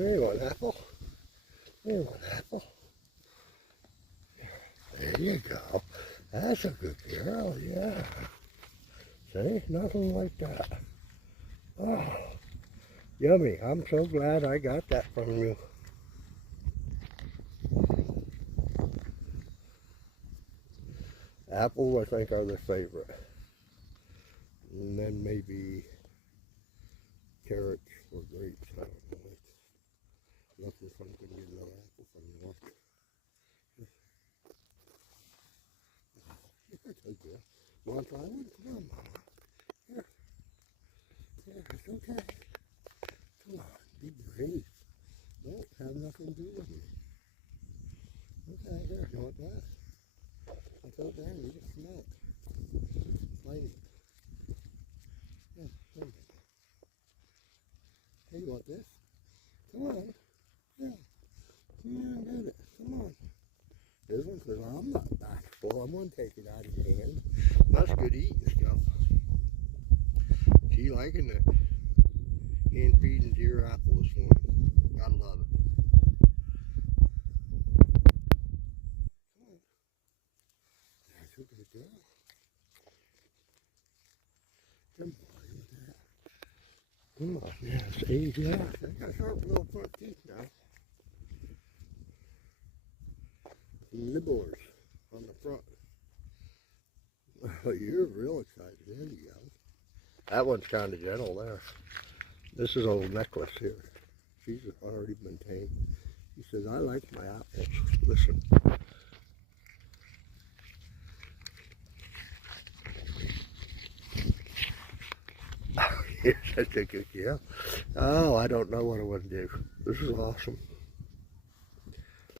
There you want apple. There you want apple. There you go. That's a good girl, yeah. See, nothing like that. Oh, yummy. I'm so glad I got that from you. Apples, I think, are their favorite. And then maybe carrots or grapes. I don't know. Nothing if I'm going to get another apple from you. Here, good girl. You want to try one? Come on, Mama. Here. Here, it's okay. Come on, be brave. Don't have nothing to do with me. Okay, here, you want that? It's okay, you just smell it. Bite it. Yeah, there you go. Hey, you want this? Come on. Yeah. Come on and get it. Come on. This one says, I'm not bashful. I'm going to take it out of your hand. That's good eating stuff. She liking it. Hand feeding deer apple this morning. Gotta love it. Come on. That's a good girl. Come on. Come on. Yeah, see? Yeah. They got sharp little front teeth now. Nibblers on the front. Oh, you're real excited. There you go. That one's kind of gentle there. This is a little necklace here. She's already been tamed. She says, I like my apples. Listen. Oh, you're such a good girl. Oh, I don't know what I would do. This is awesome.